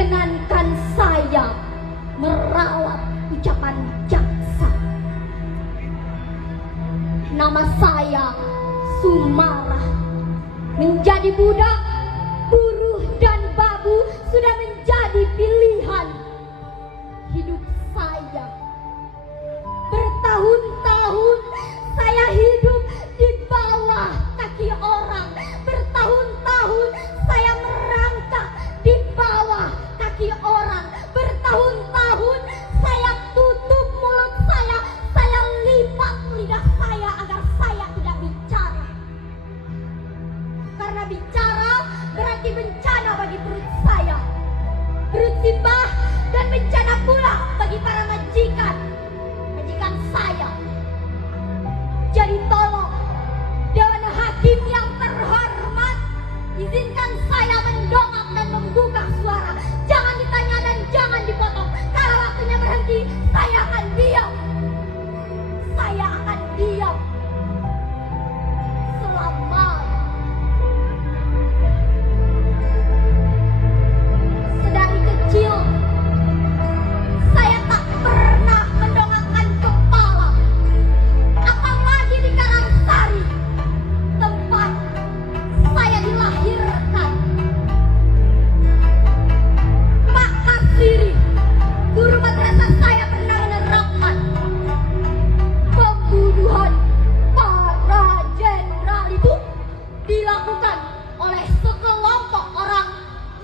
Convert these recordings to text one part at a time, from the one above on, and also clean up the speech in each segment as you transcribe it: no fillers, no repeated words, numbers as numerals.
perkenankan saya merawat ucapan jaksa. Nama saya Sumarah. Menjadi budak, buruh dan babu sudah menjadi pilihan hidup saya. Bertahun-tahun saya hidup di bawah kaki orang. Bertahun-tahun saya merangkak di bawah kaki orang. Bertahun-tahun saya tutup mulut saya lipat lidah saya agar saya tidak bicara. Karena bicara berarti bencana bagi perut saya. Perut simbah dan bencana pula bagi para majikan saya. Jadi tolong Dewan Hakim yang terhormat, izinkan saya mendongak dan membuka suara. Jangan ditanya dan jangan dipotong. Kalau waktunya berhenti, saya akan diam. Saya akan diam selama sedari kecil saya tak pernah mendongakkan kepala, apalagi di Karangsari, tempat saya dilahirkan. Pak Karsiri, guru madrasah saya, pernah menerangkan pembunuhan para jenderal itu dilakukan oleh sekelompok orang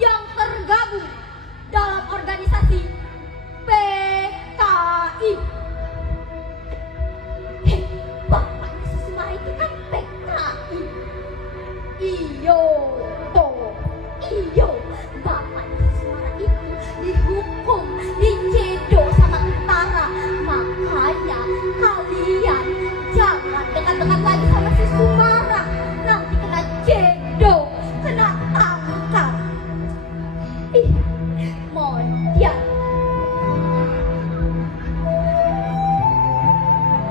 yang tergabung dalam organisasi PKI. Bapaknya si Sumarah itu kan PKI. Iyo, bapaknya si Sumarah itu dihukum, dicedok sama tentara. Makanya kalian jangan dekat-dekat lagi sama si Sumarah. Nanti kena cedok, kena tangkap. Modian.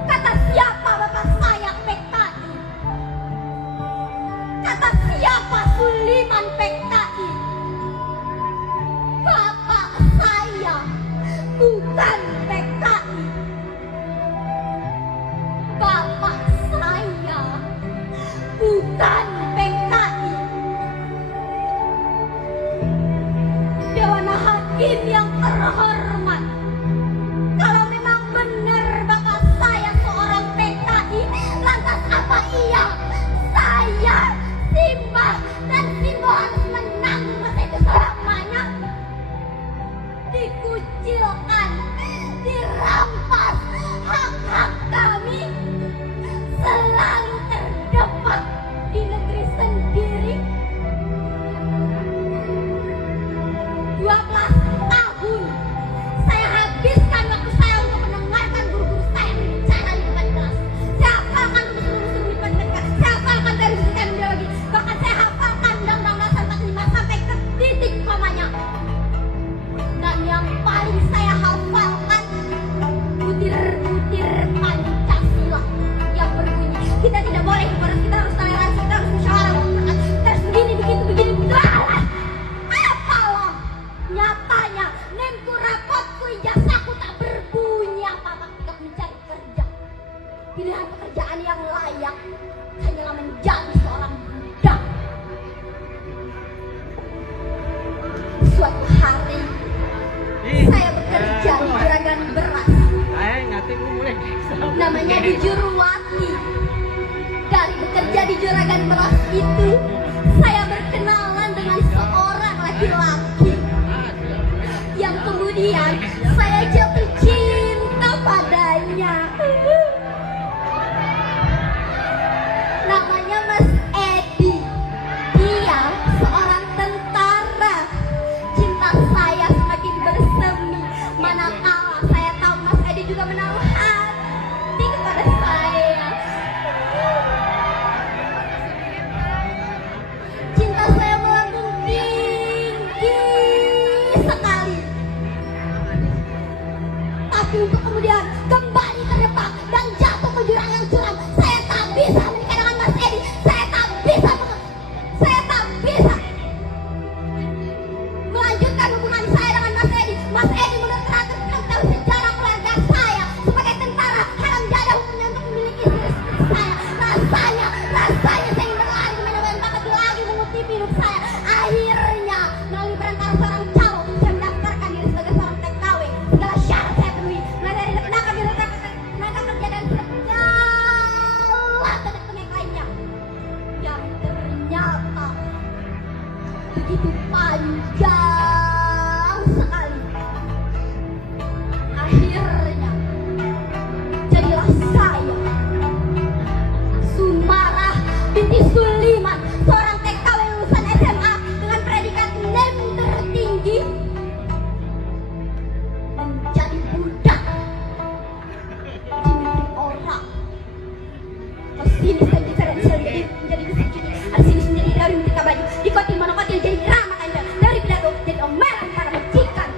Kata siapa bapak saya PKI? Kata siapa Suliman PKI? Bapak saya bukan PKI. Bapak saya bukan PKI. Dewan Hakim yang terhormat, kalau memang benar bapak saya seorang PKI, lantas apa iya saya, Simbah dan Simbo harus menanggung masa itu selamanya? Dikucilkan, dirampas hak-hak kami, selalu terdepak di negeri sendiri. 12 tahun saya habiskan waktu saya untuk mendengarkan guru-guru saya berbicara di depan kelas. Saya hafalkan usul-usul di depan kelas. Saya hafalkan dari fisika biologi. Bahkan saya hafalkan Undang-Undang Dasar 45 sampai ke titik komanya. Dan yang paling saya hafalkan butir-butir Pancasila yang berbunyi, kita tidak boleh diboros, kita harus toleransi, kita harus musyawarah, kita harus begini, begitu, begitu. Apalah nyatanya nemku, rapotku, ijazahku tak berbunyi apa-apa ketika mencari kerja. Pilihan pekerjaan yang layak hanyalah menjadi seorang budak. Suatu hari saya bekerja di juragan beras, namanya di Juruwati. Dari bekerja di juragan beras itu, saya berkenalan dengan seorang laki-laki yang kemudian saya jatuh cinta padanya. Namanya Mas Edi. Dia seorang tentara. Cinta saya semakin bersemi manakala saya tahu Mas Edi juga menaruh hati kepada saya. Cinta saya melambung tinggi nasib hidup saya. Akhirnya melalui perantara seorang calo, saya mendaftarkan diri sebagai seorang TKW. Segala syarat saya penuhi, mulai dari tenaga kerja dan segala tenaga lainnya yang ternyata begitu panjang sekali. Akhirnya jadilah saya Sumarah binti Suliman, seorang TKW lulusan SMA dengan predikat NEM tertinggi, menjadi budak di negeri orang. Kesini saya menjadi disakiti, sini sendiri dari mentika baju, di kotil monokotil jadi ramah anda, dari pidato jadi omelan para majikan.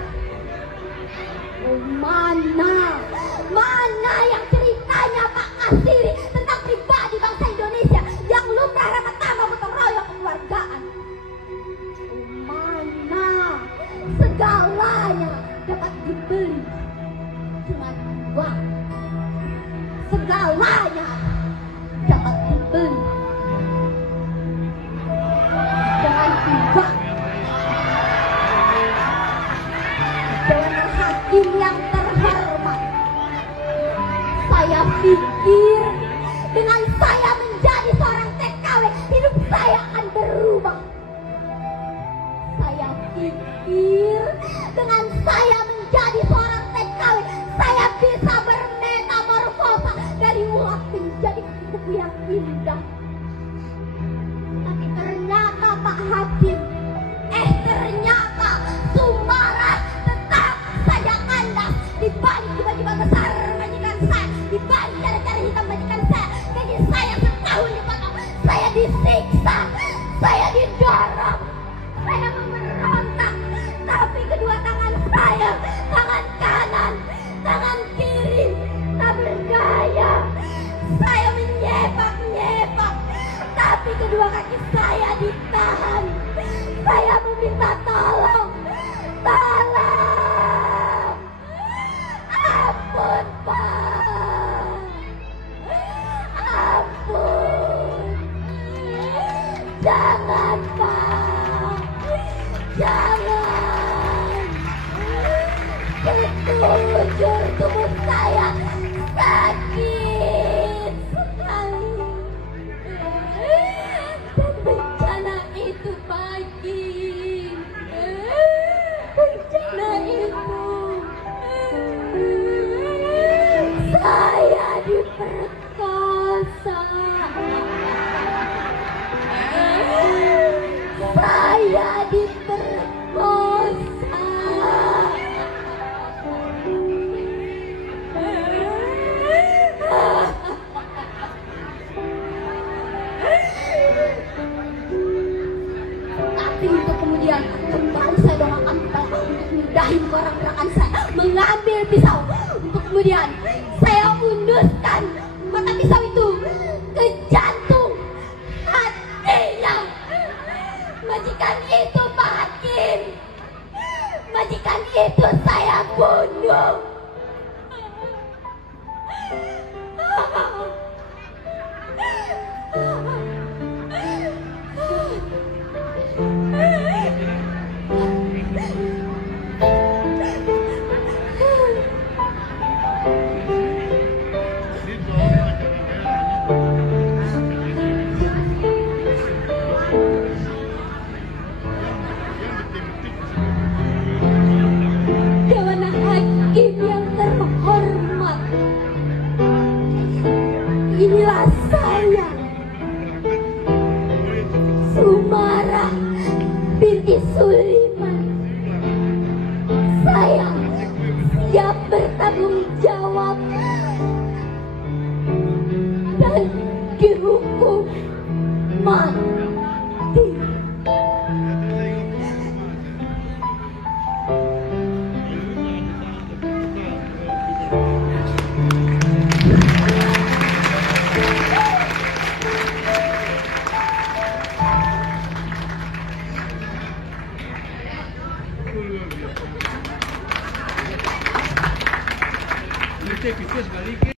Oh, mana yang ceritanya Pak Kasiri tentang pribadi bangsa Indonesia yang lumrah ramah-tamah gotong royong kekeluargaan? Oh, mana segalanya dapat dibeli dengan uang, segalanya dapat dibeli dengan uang. Dewan Hakim yang terhormat, saya pikir dengan saya menjadi seorang TKW hidup saya akan berubah. Saya pikir dengan saya menjadi seorang TKW saya bisa bermetamorfosa dari uang menjadi buku yang indah. Tapi ternyata Pak Hakim, ternyata Sumarah tetap saja kandas di balik tiba-tiba besar majikan saya, di balik cara-cara hitam majikan saya. Gaji saya setahun dipotong, saya disiksa, saya didorong, saya memberontak, tapi kedua tangan saya, tangan kanan, tangan kiri, tak berdaya. Saya menyepak-nyepak, tapi kedua kaki saya ditahan. Saya meminta tolong, tolong, ampun Pak, ampun, jangan Pak, jangan. Sekujur tubuh saya sakit sekali, dan bencana itu pagi, bencana itu saya diperkosa, saya diperkosa. Tapi itu kemudian kembali saya doakan kepada Allah untuk mudahin orang gerakan saya mengambil pisau, untuk kemudian saya unduskan mata pisau itu ke jantung hatinya. Majikan itu Pak Hakim, majikan itu saya bunuh. Dewan Hakim yang terhormat, inilah saya, Sumarah binti Suliman. Saya siap bertanggung jawab dan dihukum mati. Este que es